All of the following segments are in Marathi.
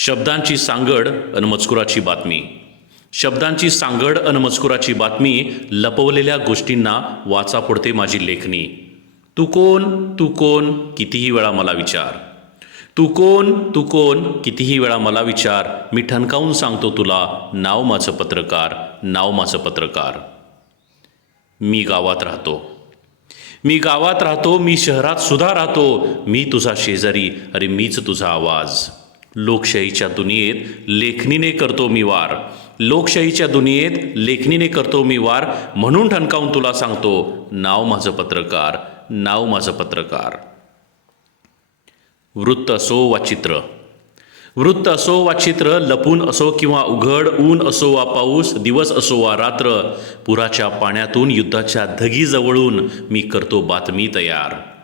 शब्दांची सांगड अन मजकुराची बातमी. शब्दांची सांगड अन मजकुराची बातमी लपवलेल्या गोष्टींना वाचा पडते माझी लेखणी. तू कोण तू कोण कितीही वेळा मला विचार. तू कोण तू कोण कितीही वेळा मला विचार. मी ठणकावून सांगतो तुला नाव माझं पत्रकार नाव माझं पत्रकार. मी गावात राहतो. मी गावात राहतो मी शहरात सुद्धा राहतो. मी तुझा शेजारी अरे मीच तुझा आवाज. लोकशाहीच्या दुनियेत लेखणीने करतो मी वार. लोकशाहीच्या दुनियेत लेखणीने करतो मी वार म्हणून ठणकावून तुला सांगतो नाव माझं पत्रकार नाव माझं पत्रकार. वृत्त असो वा चित्र. वृत्त असो वा चित्र लपून असो किंवा उघड ऊन असो वा पाऊस दिवस असो वा रात्र पुराच्या पाण्यातून युद्धाच्या धगी जवळून मी करतो बातमी तयार.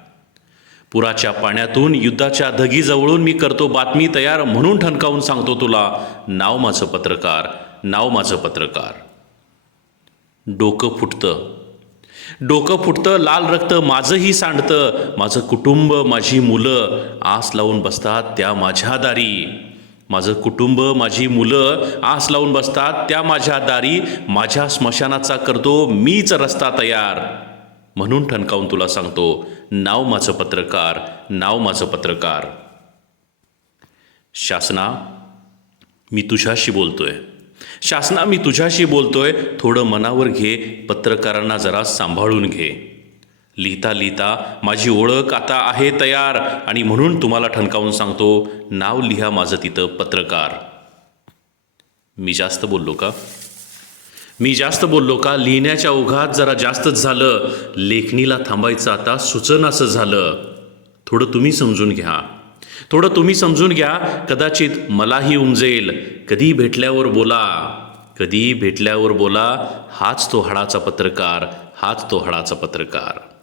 पुराच्या पाण्यातून युद्धाच्या धगी जवळून मी करतो बातमी तयार म्हणून ठणकावून सांगतो तुला नाव माझं पत्रकार नाव माझं पत्रकार. डोकं फुटतं. डोकं फुटतं लाल रक्त माझंही सांडतं. माझं कुटुंब माझी मुलं आस लावून बसतात त्या माझ्या दारी. माझं कुटुंब माझी मुलं आस लावून बसतात त्या माझ्या दारी. माझ्या स्मशानाचा करतो मीच रस्ता तयार. म्हणून ठणकावून तुला सांगतो नाव माझं पत्रकार नाव माझं पत्रकार. शासना मी तुझ्याशी बोलतोय. शासना मी तुझ्याशी बोलतोय थोडं मनावर घे पत्रकारांना जरा सांभाळून घे. लिहिता लिहिता माझी ओळख आता आहे तयार आणि म्हणून तुम्हाला ठणकावून सांगतो नाव लिहा माझं तिथं पत्रकार. मी जास्त बोललो का? मी जास्त बोललो का? लिहिण्याच्या ओघात जरा जास्तच झालं. लेखणीला थांबायचं आता सुचनासं झालं. थोडं तुम्ही समजून घ्या. थोडं तुम्ही समजून घ्या. कदाचित मलाही उमजेल. कधी भेटल्यावर बोला. कधी भेटल्यावर बोला. हाच तो हाडाचा पत्रकार. हाच तो हाडाचा पत्रकार.